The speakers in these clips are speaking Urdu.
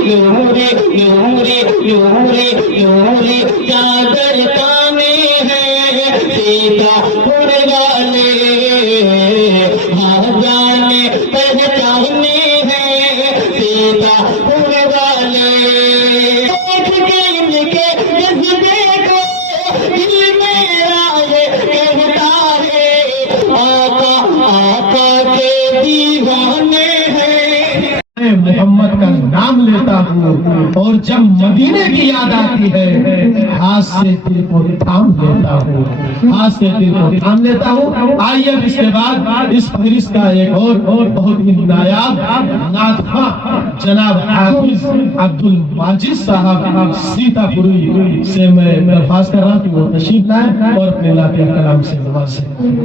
نوری نوری نوری نوری چادر تانے ہیں سیتا پور والے ہاں جانے پہچانے ہیں سیتا پور والے دیکھ کے ان کے جذبے کو دل میرا یہ کہتا ہے آقا آقا کے دیوانے ہیں محمد کا نام لیتا ہوں اور جب مدینے کی یاد آتی ہے ہاتھ سے دل کو تھام لیتا ہوں ہاتھ سے دل کو تھام لیتا ہوں آئیے اس کے بعد اس فہرست کا ایک اور بہت ہی نایاب نعت خواں جناب حافظ عبد الماجد صاحب سیتا پوری سے میں درخواست کر رہا ہوں کہ وہ تشریف لائیں اور اپنے لاطیہ کلام سے نوازیں۔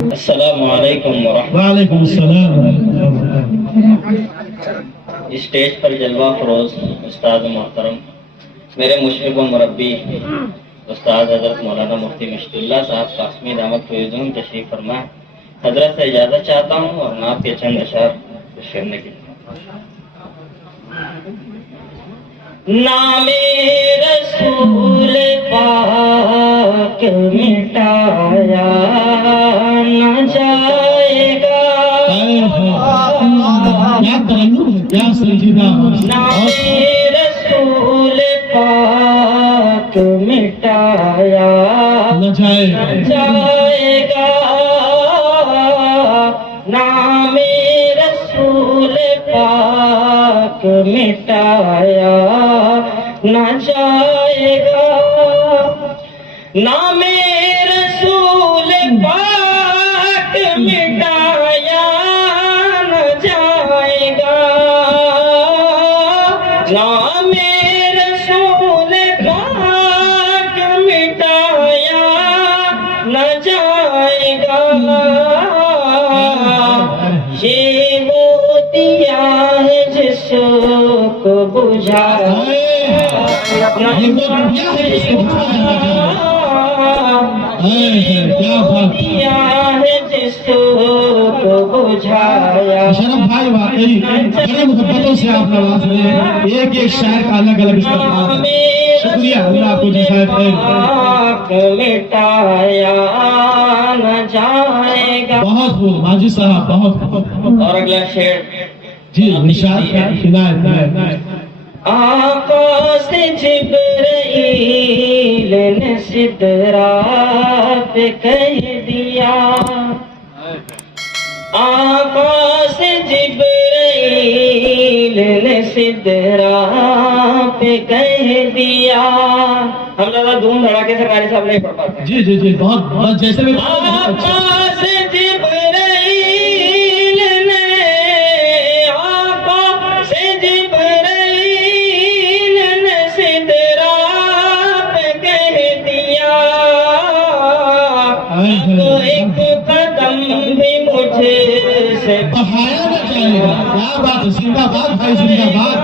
السلام علیکم ورحمۃ وعلیکم السلام۔ اسٹیج پر جلوہ فروز استاد محترم میرے مشرف و مربی استاد حضرت مولانا مفتی مشتی اللہ صاحب قاسمی دامت فیضون تشریف فرما حضرت سے اجازت چاہتا ہوں اور نعت کے چند اشعار کرنے کے نام رسول پاک مٹایا نہ جائے گا کیا سنجیدہ نام رسول پاک مٹایا نہ جائے گا نام رسول پاک مٹایا نہ جائے گا نام رسول پاک مٹایا نہ جائے گا نام رسول پاک مٹایا نہ جائے گا یہ وہ دیا ہے جس کو بجھایا جس کو بجھایا شرف بھائی واقعی بڑے محبتوں سے آپ نواز رہے ہیں ایک ایک شاعر کا الگ الگ استقبال ہے شکریہ اللہ آپ کو جزائے خیر مٹایا نہ جائے گا بہت خوب ماجد صاحب بہت خوب اور اگلا شعر جی نشاد کا ہدایت آقا سے جبرائیل نے سدرا پہ کہہ دیا آقا سے جبرائیل نے سدرا پہ کہہ دیا ہم زیادہ دھوم دھڑاکے سے قاری صاحب نہیں پڑھ پاتے جی جی جی بہت جیسے بھی آقا سے جبرائیل نے آقا سے جبرائیل نے سدرا پہ کہہ دیا تو ایک قدم بھی مجھے سے بہایا نہ جائے گا کیا بات ہے زندہ باد بھائی زندہ باد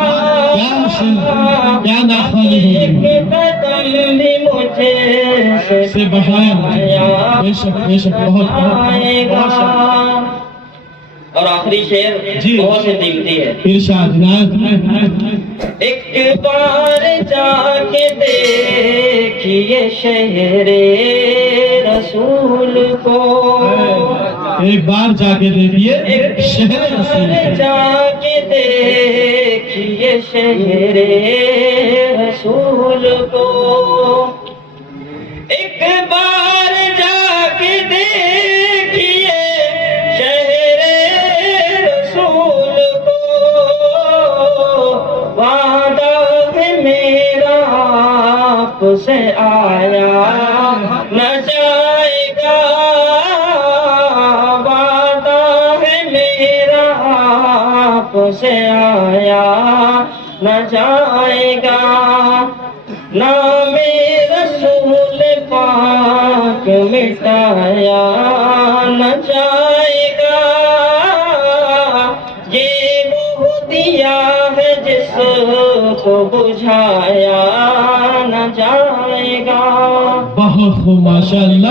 کیا ناخوالی ہوگی ایک قدم بھی مجھے سے بہایا نہ جائے گا بے شک بہت آئے گا اور آخری شعر بہت ہی قیمتی ہے ارشاد عنایت ایک بار جا کے دیکھیے شہر رسول کو ایک بار جا کے دیکھیے شہر رسول کو جا کے دیکھیے شہر رسول کو ایک بار جا کے دیکھیے شہر رسول کو وعدہ ہے میرا آپ سے آیا نہ جائے گا وعدہ ہے میرا آپ سے آیا نہ جائے گا نام رسول پاک مٹایا نہ جائے گا یہ وہ دیا ہے جس کو بجھایا نہ جائے گا بہت خوب ماشاءاللہ